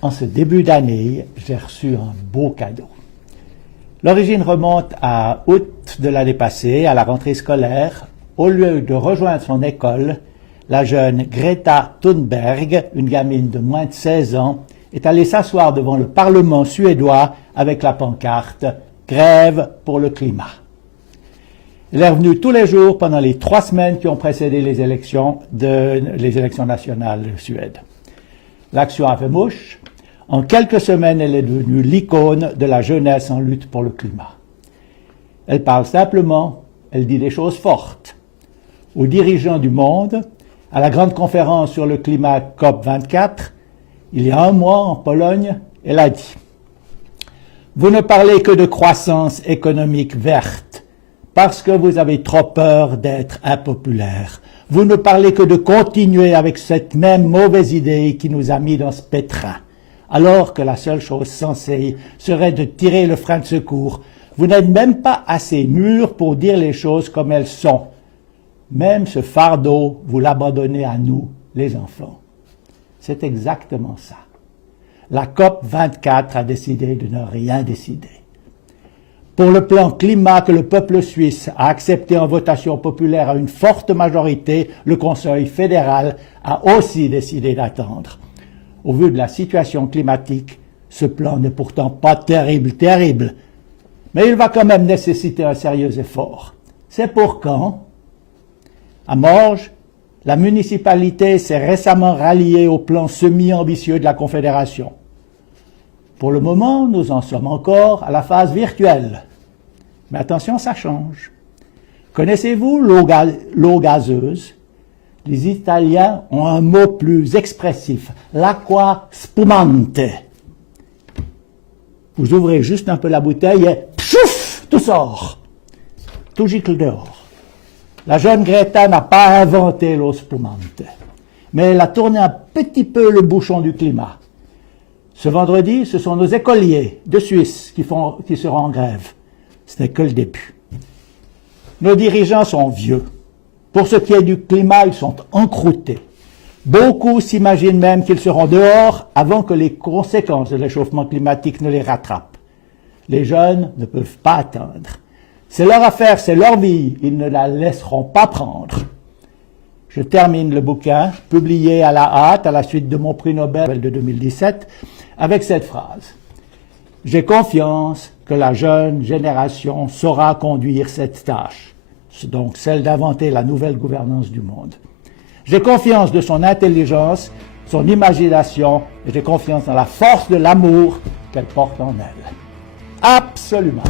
En ce début d'année, j'ai reçu un beau cadeau. L'origine remonte à août de l'année passée, à la rentrée scolaire. Au lieu de rejoindre son école, la jeune Greta Thunberg, une gamine de moins de 16 ans, est allée s'asseoir devant le Parlement suédois avec la pancarte « Grève pour le climat ». Elle est revenue tous les jours pendant les 3 semaines qui ont précédé les élections nationales de Suède. L'action a fait mouche. En quelques semaines, elle est devenue l'icône de la jeunesse en lutte pour le climat. Elle parle simplement, elle dit des choses fortes. Aux dirigeants du monde, à la grande conférence sur le climat COP24, il y a un mois en Pologne, elle a dit « Vous ne parlez que de croissance économique verte parce que vous avez trop peur d'être impopulaire. Vous ne parlez que de continuer avec cette même mauvaise idée qui nous a mis dans ce pétrin. Alors que la seule chose sensée serait de tirer le frein de secours. Vous n'êtes même pas assez mûrs pour dire les choses comme elles sont. Même ce fardeau, vous l'abandonnez à nous, les enfants. » C'est exactement ça. La COP24 a décidé de ne rien décider. Pour le plan climat que le peuple suisse a accepté en votation populaire à une forte majorité, le Conseil fédéral a aussi décidé d'attendre. Au vu de la situation climatique, ce plan n'est pourtant pas terrible, mais il va quand même nécessiter un sérieux effort. C'est pour quand? À Morges, la municipalité s'est récemment ralliée au plan semi-ambitieux de la Confédération. Pour le moment, nous en sommes encore à la phase virtuelle. Mais attention, ça change. Connaissez-vous l'eau gazeuse? Les Italiens ont un mot plus expressif, l'acqua spumante. Vous ouvrez juste un peu la bouteille et pchouf, tout sort. Tout gicle dehors. La jeune Greta n'a pas inventé l'eau spumante, mais elle a tourné un petit peu le bouchon du climat. Ce vendredi, ce sont nos écoliers de Suisse qui seront en grève. Ce n'est que le début. Nos dirigeants sont vieux. Pour ce qui est du climat, ils sont encroutés. Beaucoup s'imaginent même qu'ils seront dehors avant que les conséquences de l'échauffement climatique ne les rattrapent. Les jeunes ne peuvent pas attendre. C'est leur affaire, c'est leur vie, ils ne la laisseront pas prendre. Je termine le bouquin, publié à la hâte à la suite de mon prix Nobel de 2017, avec cette phrase. J'ai confiance que la jeune génération saura conduire cette tâche, donc celle d'inventer la nouvelle gouvernance du monde. J'ai confiance de son intelligence, son imagination, et j'ai confiance dans la force de l'amour qu'elle porte en elle. Absolument.